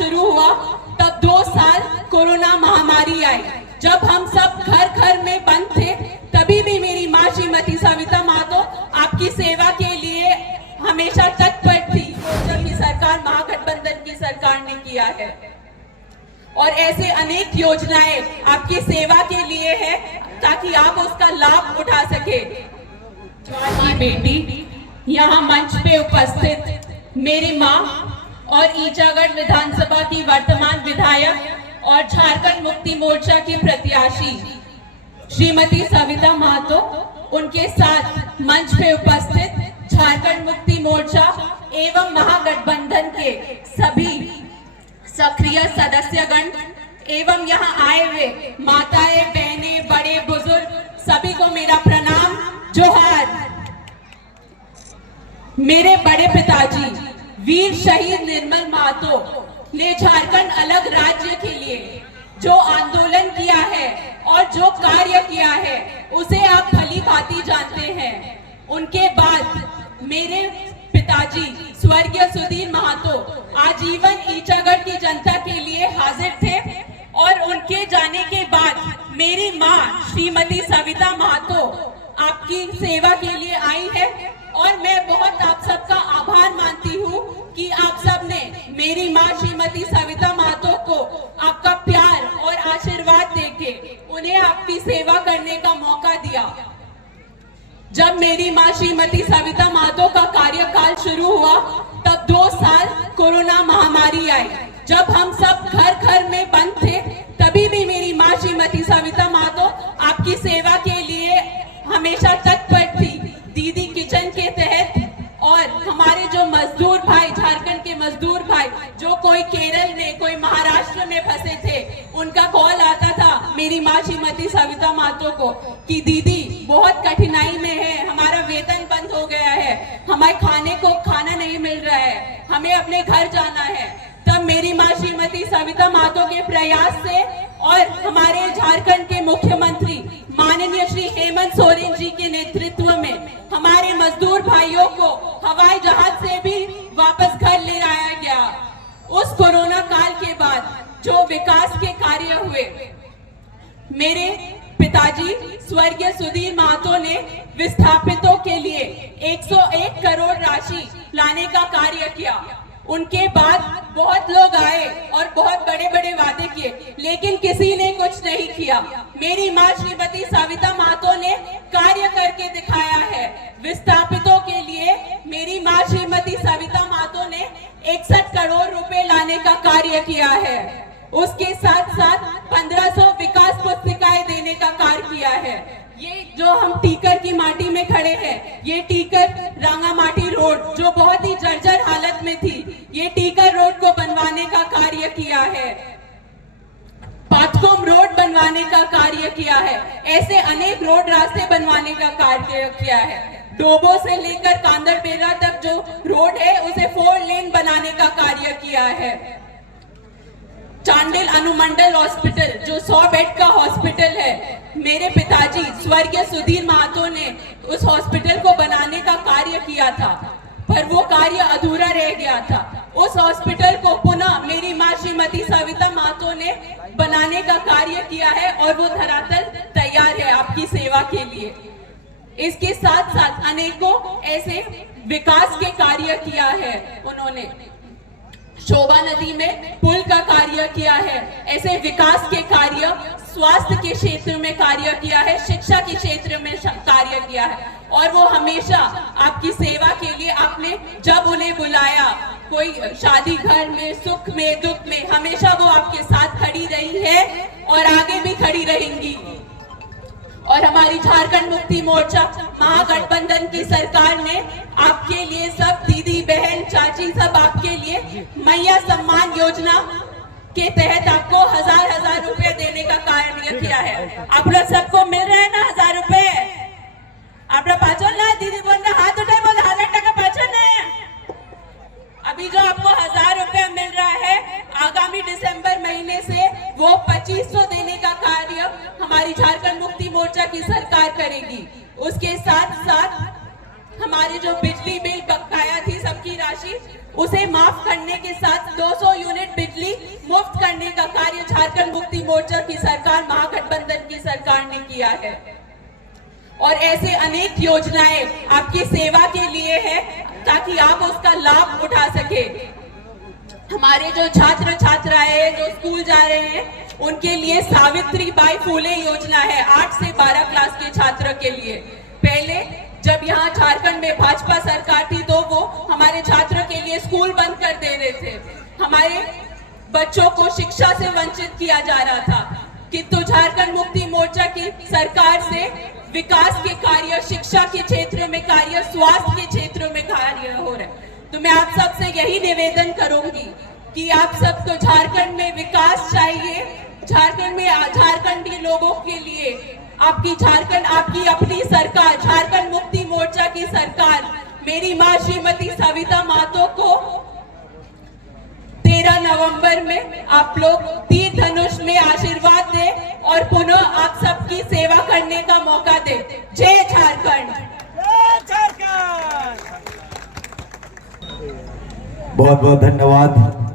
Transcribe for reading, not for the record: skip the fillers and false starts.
शुरू हुआ तब 2 साल कोरोना महामारी आई। जब हम सब घर घर में बंद थे तभी भी मेरी माँ श्रीमती सविता महतो आपकी सेवा के लिए हमेशा तत्पर थी। जब की सरकार महागठबंधन की सरकार ने किया है और ऐसे अनेक योजनाएं आपकी सेवा के लिए है ताकि आप उसका लाभ उठा सके। की बेटी, यहाँ मंच पे उपस्थित मेरी माँ और ईचागढ़ विधानसभा की वर्तमान विधायक और झारखंड मुक्ति मोर्चा की प्रत्याशी श्रीमती सविता महतो, उनके साथ मंच पे उपस्थित झारखंड मुक्ति मोर्चा एवं महागठबंधन के सभी सक्रिय सदस्यगण एवं यहाँ आए हुए माताएं, बहनें, बड़े बुजुर्ग सभी को मेरा प्रणाम, जोहार। मेरे बड़े पिताजी वीर शहीद निर्मल महतो ने झारखंड अलग राज्य के लिए जो आंदोलन किया है और जो कार्य किया है उसे आप भली भांति जानते हैं। उनके बाद मेरे पिताजी स्वर्गीय सुधीर महतो आजीवन ईचागढ़ की जनता के लिए हाजिर थे और उनके जाने के बाद मेरी माँ श्रीमती सविता महतो आपकी सेवा के लिए आई है और मैं बहुत आप सबका आभार मानती हूँ कि आप सब ने मेरी माँ श्रीमती सविता महतो को आपका प्यार और आशीर्वाद देके उन्हें आपकी सेवा करने का मौका दिया। जब मेरी माँ श्रीमती सविता महतो का कार्यकाल शुरू हुआ तब 2 साल कोरोना महामारी आई। जब हम सब घर घर में बंद थे तभी भी मेरी माँ श्रीमती सविता महतो आपकी सेवा के लिए हमेशा तत्पर थी। दीदी किचन के तहत और हमारे जो मजदूर भाई, झारखंड के मजदूर भाई जो कोई केरल में, कोई महाराष्ट्र में फंसे थे, उनका कॉल आता था मेरी माँ श्रीमती सविता महतो को कि दीदी बहुत कठिनाई में है, हमारा वेतन बंद हो गया है, हमारे खाने को खाना नहीं मिल रहा है, हमें अपने घर जाना है। तब मेरी माँ श्रीमती सविता महतो के प्रयास से और हमारे झारखंड के मुख्यमंत्री माननीय श्री हेमंत सोरेन जी के नेतृत्व में हमारे मजदूर भाइयों को हवाई जहाज से भी वापस घर ले आया गया। उस कोरोना काल के बाद जो विकास के कार्य हुए, मेरे पिताजी स्वर्गीय सुधीर महतो ने विस्थापितों के लिए 101 करोड़ राशि लाने का कार्य किया। उनके बाद बहुत लोग आए और बहुत बड़े बड़े वादे किए लेकिन किसी ने कुछ नहीं किया। मेरी माँ श्रीमती सविता महतो ने कार्य करके दिखाया है। विस्थापितों के लिए मेरी माँ श्रीमती सविता महतो ने 61 करोड़ रुपए लाने का कार्य किया है। उसके साथ साथ 1500 विकास पुस्तिकाएं देने का कार्य किया है। ये जो हम टीकर की माटी में खड़े हैं, ये टीकर रांगामाटी रोड जो बहुत ही जर्जर हालत में थी, ये टीकर रोड को बनवाने का कार्य किया है। पाथकोम रोड बनवाने का कार्य किया है। ऐसे अनेक रोड रास्ते बनवाने का कार्य किया है। डोबो से लेकर कांदरबेला तक जो रोड है उसे 4 लेन बनाने का कार्य किया है। चांडिल अनुमंडल हॉस्पिटल जो 100 बेड का हॉस्पिटल है, मेरे पिताजी स्वर्गीय सुधीर महतो ने उस हॉस्पिटल को बनाने का कार्य किया था पर वो कार्य अधूरा रह गया था। उस हॉस्पिटल को पुनः मेरी माँ श्रीमती सविता महतो ने बनाने का कार्य किया है और वो धरातल तैयार है आपकी सेवा के लिए। इसके साथ साथ अनेकों ऐसे विकास के कार्य किया है। उन्होंने शोभा नदी में पुल का कार्य किया है। ऐसे विकास के कार्य, स्वास्थ्य के क्षेत्र में कार्य किया है, शिक्षा के क्षेत्र में कार्य किया है और वो हमेशा आपकी सेवा के लिए आपने जब उन्हें बुलाया, कोई शादी घर में, सुख में, दुख में, हमेशा वो आपके साथ खड़ी रही है और आगे भी खड़ी रहेंगी। और हमारी झारखंड मुक्ति मोर्चा महागठबंधन की सरकार ने आपके लिए, सब दीदी बहन चाची सब आपके लिए मैया सम्मान योजना के तहत आपको 1000 रुपए देने का कार्य किया है। आप लोग सबको मिल रहे हैं ना 1000 रुपए? आप लोग पाचन ना, दीदी बोल रहे हाथ उठाए, बोल 1000 टका पाचन है। अभी जो आपको 1000 रुपए मिल रहा है, आगामी दिसंबर महीने से वो 2500 देने का कार्य हमारी झारखंड मुक्ति मोर्चा की सरकार करेगी। उसके साथ साथ हमारे जो बिजली बिल बकाया थी सबकी राशि, उसे माफ करने के साथ 200 यूनिट बिजली कार्य झारखंड मुक्ति मोर्चा की सरकार, महागठबंधन की सरकार ने किया है। और ऐसे अनेक योजनाएं आपकी सेवा के लिए है ताकि आप उसका लाभ उठा सके। हमारे जो छात्र छात्राएं जो स्कूल जा रहे हैं उनके लिए सावित्री बाई फुले योजना है 8 से 12 क्लास के छात्र के लिए। पहले जब यहाँ झारखंड में भाजपा सरकार थी तो वो हमारे छात्रों के लिए स्कूल बंद कर दे रहे थे, हमारे बच्चों को शिक्षा से वंचित किया जा रहा था। किंतु झारखंड मुक्ति मोर्चा की सरकार से विकास के कार्य, शिक्षा के क्षेत्र में कार्य, स्वास्थ्य के क्षेत्रों में कार्य हो रहे हैं। तो मैं आप सबसे यही निवेदन करूंगी कि आप सबको झारखंड में विकास चाहिए। झारखंड में झारखंडी लोगों के लिए आपकी झारखंड, आपकी अपनी सरकार, झारखंड मुक्ति मोर्चा की सरकार, मेरी मां श्रीमती सविता महतो को 13 नवंबर में आप लोग तीर धनुष में आशीर्वाद दें और पुनः आप सबकी सेवा करने का मौका दें। जय झारखंड। बहुत बहुत धन्यवाद।